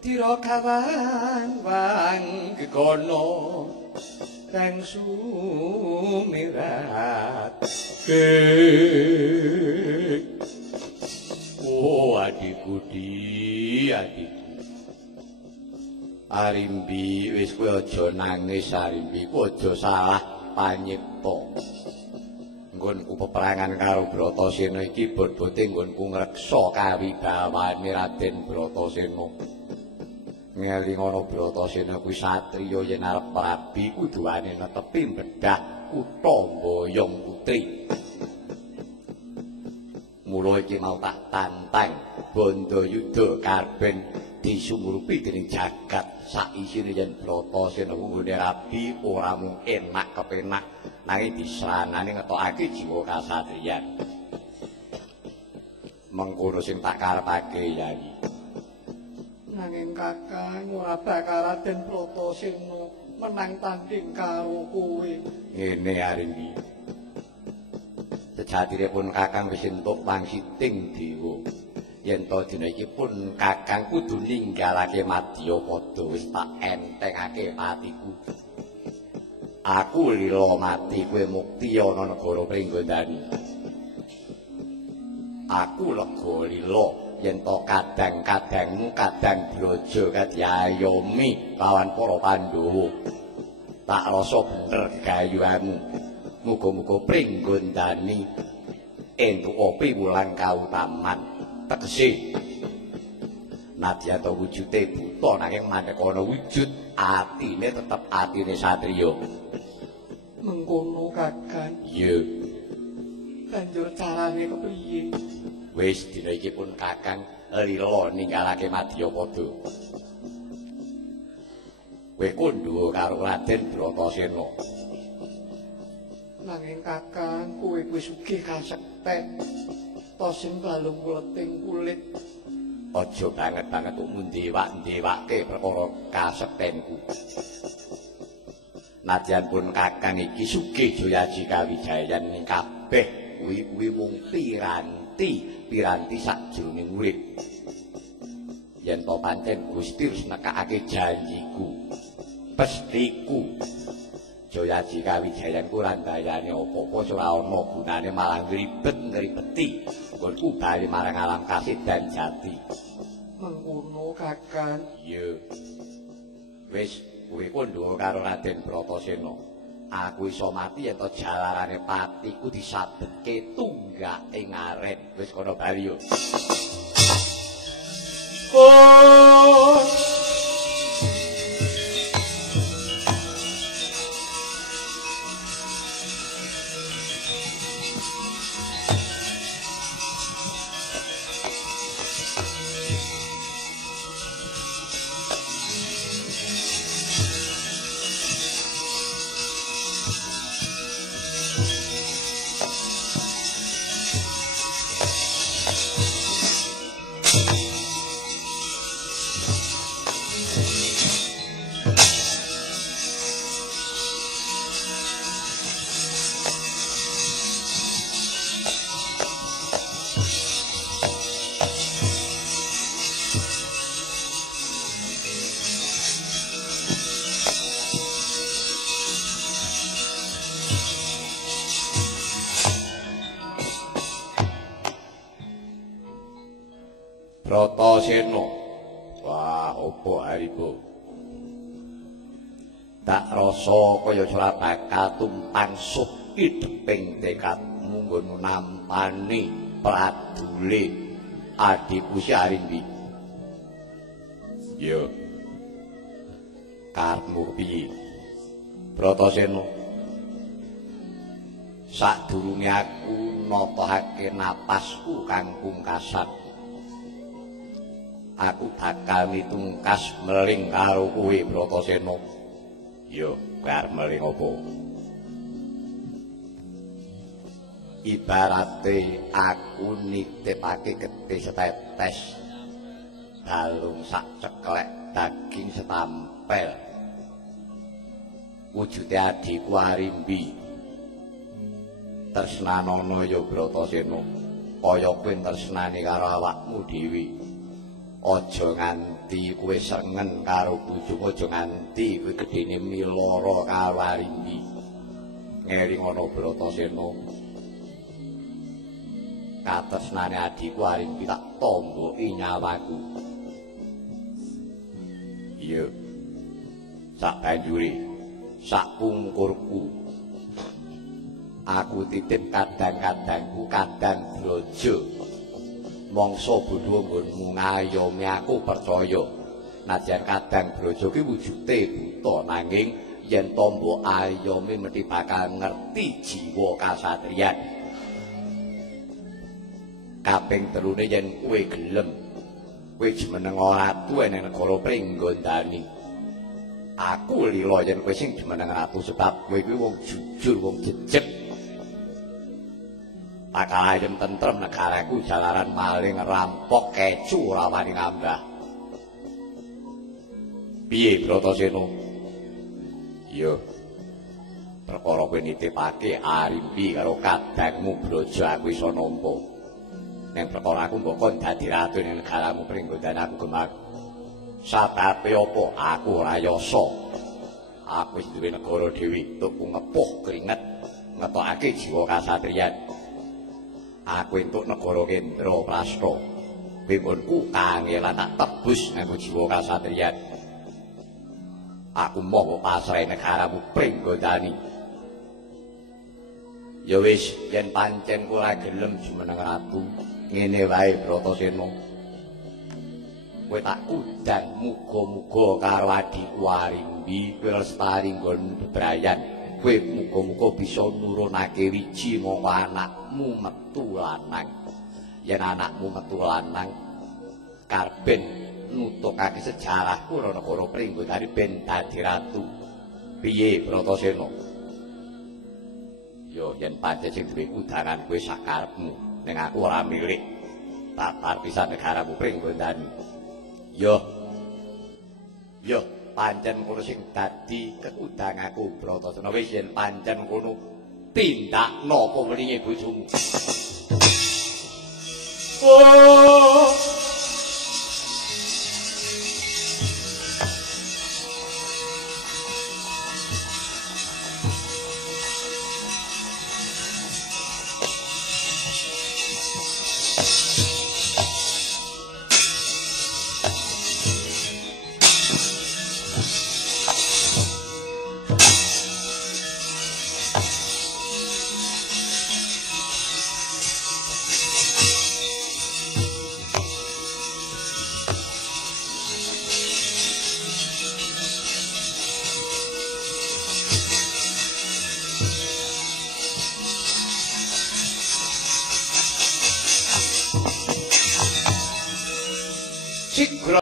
Wedira kawang gegono kang sumirat oh adikku adikku Arimbi wis kowe aja nangis Arimbi kowe aja salah panyipta nggonku peperangan karo Bratasena iki bot-bote nggonku ngreksa kawibawane Raden Bratasena ngelingono Bratasena kuwi satriya yen arep rabi kuduane netepi bedah kutha Boyong Putri mula iki mau tak tantang Bandayuda karben disumurupi dening jagat sak isine yen Bratasena nggone rabi ora mung enak kepenak nanging diserangane ngetokake jiwa kasatriyan mengkono sing tak karepake Yai nanging Kakang ora bakal Raden Bratasena menang tanding karo kowe ngene Arimbi sejatiripun Kakang wis entuk pangsiting dewa yen to dina iki pun Kakang kudu ninggalake Madyapada wis tak entengake patiku aku lila mati kowe mukti ana negara Pringgondani aku lega lila yen to kadang-kadangmu kadang brojo kadyayomi lawan para Pandhawa tak rasa bener gayuhanmu muga-muga Pringgondani entuk piwulan kautaman tegese nadyan to wujude buta nanging maneka ana wujud atine tetep atine satriya mengkono Kakang iya banjur carane kepriye wis dina iki pun Kakang lila ninggalake Madyapada kowe kondha karo Raden Bratasena nanging Kakang kowe wis sugih kasekten to sing balung kleting kulit aja banget-banget kok ndewak-ndewake perkara kasektenku nadyan pun Kakang iki sugih Jayaji Kawijayan ning kabeh kuwi mung piranti sakjroning urip yen to pancen Gusti wis nekakake janjiku pestiku Jayaji Kawijayan ku ora ndayani apa-apa ora ana gunane malah ngribet-ngribeti nggonku bali marang alam Kasidhan Jati mengkono Kakang iya wis kowe kondha karo Raden Bratasena aku iso mati yen to jalarane patiku disabetke tunggak ing aren wis kono bali yo Bratasena wah opo haribo tak rasa kaya ora bakal tumpang suh ideping tekadmu nggon nampani pradule adikku si Arimbi yo karepmu piye Bratasena sadurunge aku natahake napasku kang pungkasan aku bakal mitungkas meling karo kowe Bratasena yo arep meling apa ibarate aku nitipake getih setetes balung sak ceklek daging setampel wujude adikku Arimbi tresnanono ya Bratasena kaya kowe tresnani karo awakmu dhewe aja nganti kowe sengen karo bojomu, aja nganti kowe gedene miloro karo Arimbi. Ngelingono Bratasena. Katresnane adhiku Arimbi tak tomboki nyawaku. Iya. Sak banjure, sak pungkurku. Aku titip kadang-kadangku kadang brojo. Mangsa bodho nggonmu ngayomi aku percaya. Najan kadang brojo ki wujude buta nanging yen tombo ayomi mesti bakal ngerti jiwa kasatriyan. Kaping telune yen kowe gelem, kowe jemeneng ratu ning negara Pringgondani. Aku lila yen kowe sing jemeneng ratu sebab kowe kuwi wong jujur, wong jejeg. Bakal ayem tentrem negaraku jalaran maling rampok kecu ora wani ngambah. Piye Bratasena? Iya. Perkara kowe nitipake Arimbi karo kadangmu Braja aku iso nampa. Ning perkara aku mbok kon dadi ratu ning negaramu Pringgondani aku gemar. Sababe apa aku ora yasa. Aku wis duwe negara dhewe, tuku ngepuh keringet, ngetokake jiwa kasatriyan. Aku entuk negara Kendra Prasta. Wingunku kangelan tak tebus nganggo jiwa kasatriyan. Aku mau pasrahe negaramu Pringgondani. Ya wis, yen pancen kowe ora gelem jumeneng ratu, ngene wae Bratasena. Kowe tak undang muga-muga karo adhiku Arimbi kowe lestari nggon bebrayan. Kowe muga-muga bisa nurunake wiji mongko anakmu metu lanang. Yen anakmu metu lanang karben nutukake sejarahku ora negara Pringgondani ben dadi ratu. Piye Bratasena? Yo yen pancen sing duwe kudangan kowe sakarepmu, ning aku ora milik. Tatar pisan negaramu Pringgondani. Yo pancen kono sing dadi kekudanganku Bratasena. Wis yen pancen kono tindakno apa mlinge bojomu. Oh